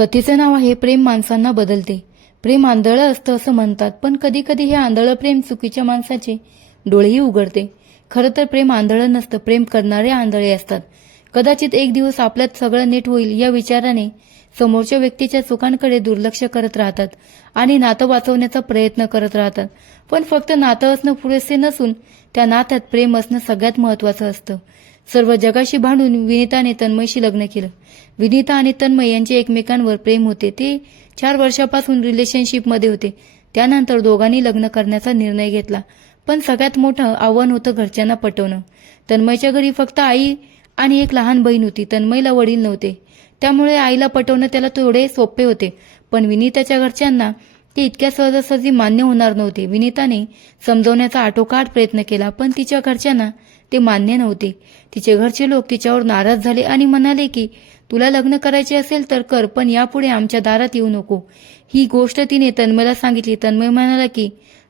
कथेचं नाव आहे प्रेम माणसांना बदलते. प्रेम आंधळं असतं असं म्हणतात पण कधी कधी हे आंधळं प्रेम चुकीच्या माणसाचे डोळेही उघडते. खरं तर प्रेम आंधळं नसतं प्रेम करणारे आंधळे असतात. कदाचित एक दिवस आपल्यात सगळं नीट होईल या विचाराने समोरच्या व्यक्तीच्या चुकांकडे दुर्लक्ष करत राहतात आणि नातं वाचवण्याचा प्रयत्न करत राहतात. पण फक्त नातं असणं पुरेसे नसून त्या नात्यात प्रेम असणं सगळ्यात महत्वाचं असतं. सर्व जगाशी भांडून विनिताने तन्मयशी लग्न केलं. विनिता आणि तन्मय यांचे एकमेकांवर प्रेम होते. ते चार वर्षापासून रिलेशनशिपमध्ये होते. त्यानंतर दोघांनी लग्न करण्याचा निर्णय घेतला. पण सगळ्यात मोठं आव्हान होतं घरच्यांना पटवणं. तन्मयच्या घरी फक्त आई आणि एक लहान बहीण होती. तन्मयला वडील नव्हते. त्यामुळे आईला पटवणं त्याला थोडे सोपे होते. पण विनिताच्या घरच्यांना ती इतक्या सहजासहजी मान्य होणार नव्हते. विनिताने समजवण्याचा आटोकाट प्रयत्न केला पण तिच्या घरच्यांना ते मान्य नव्हते. तिचे घरचे लोक तिच्यावर नाराज झाले आणि म्हणाले की तुला लग्न करायचे असेल तर कर पण यापुढे आमच्या दारात येऊ नको. ही गोष्ट तिने तन्मयला सांगितली. तन्मय म्हणाला की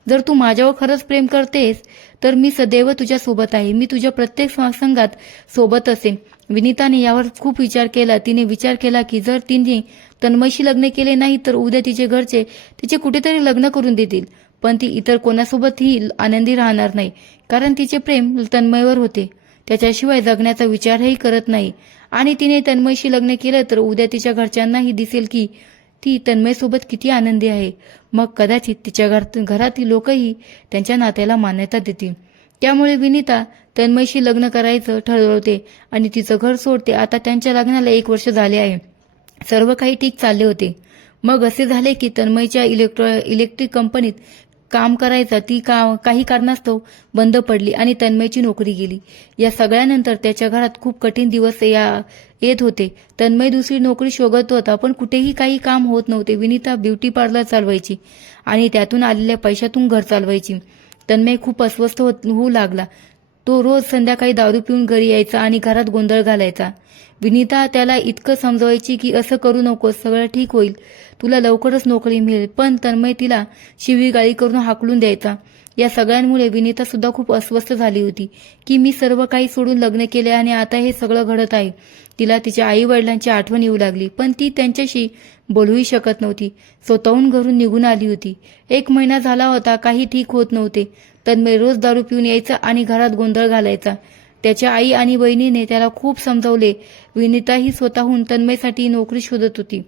जर तू माझ्यावर खरंच प्रेम करतेस तर मी सदैव तुझ्या सोबत आहे. मी तुझ्या प्रत्येक संघात सोबत असेन. विनिताने यावर खूप विचार केला. तिने विचार केला की जर तिने तन्मयशी लग्न केले नाही तर उद्या तिचे घरचे तिचे कुठेतरी लग्न करून देतील. पण ती इतर कोणासोबतही आनंदी राहणार नाही कारण तिचे प्रेम तन्मयवर होते. त्याच्याशिवाय जगण्याचा विचारही करत नाही. आणि तिने तन्मयशी लग्न केलं तर उद्या तिच्या घरच्यांनाही दिसेल की ती तन्मयसोबत किती आनंदी आहे. मग कदाचित तिच्या घर घरातील लोकही त्यांच्या नात्याला मान्यता देतील. त्यामुळे विनिता तन्मयशी लग्न करायचं ठरवते आणि तिचं घर सोडते. आता त्यांच्या लग्नाला एक वर्ष झाले आहे. सर्व काही ठीक चालले होते. मग असे झाले की तन्मयच्या इलेक्ट्रो इलेक्ट्रिक कंपनीत काम करायचा ती का काही कारणास्तव बंद पडली आणि तन्मयची नोकरी गेली. या सगळ्यानंतर त्याच्या घरात खूप कठीण दिवस या येत होते. तन्मय दुसरी नोकरी शोधत होता पण कुठेही काही काम होत नव्हते. विनिता ब्युटी पार्लर चालवायची आणि त्यातून आलेल्या पैशातून घर चालवायची. तन्मय खूप अस्वस्थ होत होऊ लागला. तो रोज संध्याकाळी दारू पिऊन घरी यायचा आणि घरात गोंधळ घालायचा. विनिता त्याला इतकं समजवायची की असं करू नकोस सगळं ठीक होईल. तुला लवकरच नोकरी मिळेल पण तन्मय तिला शिवीगाळी करून हाकलून द्यायचा. या सगळ्यांमुळे विनिता सुद्धा खूप अस्वस्थ झाली होती की मी सर्व काही सोडून लग्न केले आणि आता हे सगळं घडत आहे. तिला तिच्या आई वडिलांची आठवण येऊ लागली पण ती त्यांच्याशी बोलूही शकत नव्हती. स्वतःहून घरून निघून आली होती. एक महिना झाला होता काही ठीक होत नव्हते. तन्मय रोज दारू पिऊन यायचा आणि घरात गोंधळ घालायचा. त्याच्या आई आणि बहिणीने त्याला खूप समजावले. विनिता ही स्वतःहून तन्मयसाठी नोकरी शोधत होती.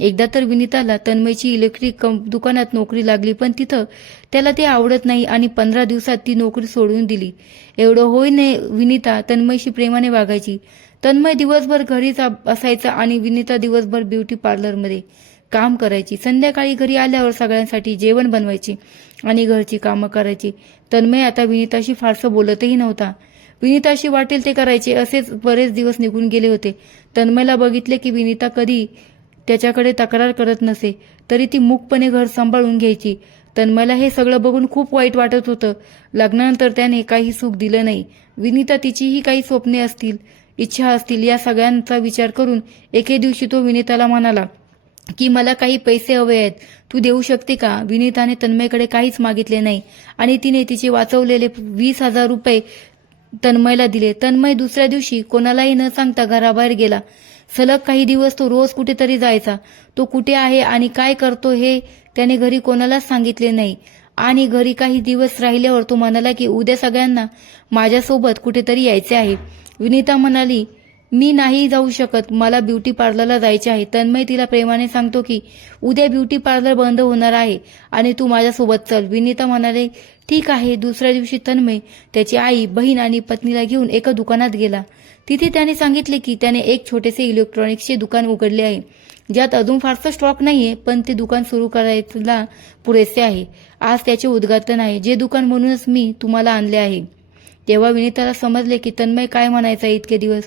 एकदा तर विनिताला तन्मयची इलेक्ट्रिक दुकानात नोकरी लागली पण तिथं त्याला ते आवडत नाही आणि पंधरा दिवसात ती नोकरी सोडून दिली. एवढं होई नये विनिता तन्मयशी प्रेमाने वागायची. तन्मय दिवसभर घरीच असायचा आणि विनिता दिवसभर ब्युटी पार्लरमध्ये काम करायची. संध्याकाळी घरी आल्यावर सगळ्यांसाठी जेवण बनवायची आणि घरची कामं करायची. तन्मय आता विनिताशी फारसं बोलतही नव्हता. विनिताशी वाटेल ते करायचे असेच बरेच दिवस निघून गेले होते. तन्मयला बघितले की विनिता कधी त्याच्याकडे तक्रार करत नसे तरी ती मूकपणे घर सांभाळून घ्यायची. तन्मयला हे सगळं बघून खूप वाईट वाटत होतं. लग्नानंतर त्याने काही सुख दिलं नाही. विनिता तिचीही काही स्वप्ने असतील इच्छा असतील या सगळ्यांचा विचार करून एके दिवशी तो विनिताला म्हणाला की मला काही पैसे हवे आहेत. तू देऊ शकते का? विनिताने तन्मयकडे काहीच मागितले नाही आणि तिने तिचे वाचवलेले वीस हजार रुपये तन्मयला दिले. तन्मय दुसऱ्या दिवशी कोणालाही न सांगता घराबाहेर गेला. सलग काही दिवस तो रोज कुठेतरी जायचा. तो कुठे आहे आणि काय करतो हे त्याने घरी कोणालाच सांगितले नाही. आणि घरी काही दिवस राहिल्यावर तो म्हणाला की उद्या सगळ्यांना माझ्यासोबत कुठेतरी यायचे आहे. विनीता म्हणाली मी नाही जाऊ शकत. मला ब्युटी पार्लरला जायचे आहे. तन्मय तिला प्रेमाने सांगतो की उद्या ब्युटी पार्लर बंद होणार आहे आणि तू माझ्यासोबत चल. विनीता म्हणाले ठीक आहे. दुसऱ्या दिवशी तन्मय त्याची आई बहीण आणि पत्नीला घेऊन एका दुकानात गेला. तिथे त्याने सांगितले की त्याने एक छोटेसे इलेक्ट्रॉनिक्सचे दुकान उघडले आहे ज्यात अजून फारसा स्टॉक नाहीये पण ते दुकान सुरू करायला पुरेसे आहे. आज त्याचे उद्घाटन आहे. जे दुकान म्हणूनच मी तुम्हाला आणले आहे. तेव्हा विनीताला समजले की तन्मय काय म्हणायचा इतके दिवस.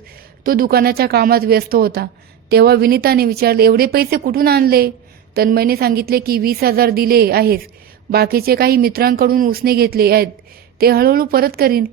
तो दुकानाच्या कामात व्यस्त होता. तेव्हा विनिताने विचारले एवढे पैसे कुठून आणले? तन्मयने सांगितले की वीस हजार दिले आहेस. बाकीचे काही मित्रांकडून उसने घेतले आहेत. ते हळूहळू परत करीन.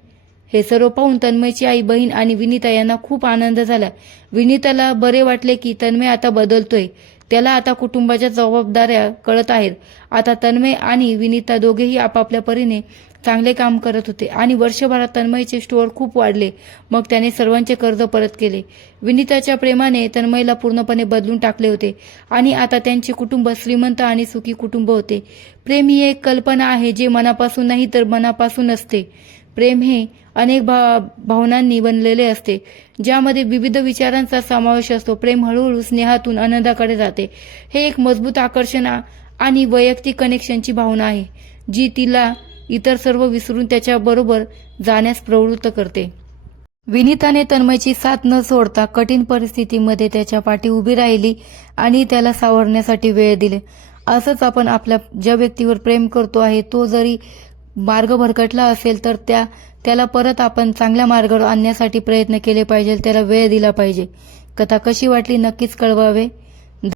हे सर्व पाहून तन्मयची आई बहीण आणि विनिता यांना खूप आनंद झाला. विनिताला बरे वाटले की तन्मय आता बदलतोय. त्याला आता कुटुंबाच्या जबाबदाऱ्या कळत आहेत. आता तन्मय आणि विनीता दोघेही आपापल्या परीने चांगले काम करत होते आणि वर्षभरात तन्मयचे स्टोअर खूप वाढले. मग त्याने सर्वांचे कर्ज परत केले. विनिताच्या प्रेमाने तन्मयला पूर्णपणे बदलून टाकले होते आणि आता त्यांचे कुटुंब श्रीमंत आणि सुखी कुटुंब होते. प्रेम ही एक कल्पना आहे जे मनापासून नाही तर मनापासून असते. प्रेम हे अनेक भा भावनांनी बनलेले असते ज्यामध्ये विविध विचारांचा समावेश असतो. प्रेम हळूहळू स्नेहातून आनंदाकडे जाते. हे एक मजबूत आकर्षण आणि वैयक्तिक कनेक्शनची भावना आहे जी तिला इतर सर्व विसरून त्याच्याबरोबर जाण्यास प्रवृत्त करते. विनीताने तन्मयची साथ न सोडता कठीण परिस्थितीमध्ये त्याच्या पाठी उभी राहिली आणि त्याला सावरण्यासाठी वेळ दिले. असंच आपण आपल्या ज्या व्यक्तीवर प्रेम करतो आहे तो जरी मार्ग भरकटला असेल तर त्या त्याला परत आपण चांगल्या मार्गावर आणण्यासाठी प्रयत्न केले पाहिजे त्याला वेळ दिला पाहिजे. कथा कशी वाटली नक्कीच कळवावे.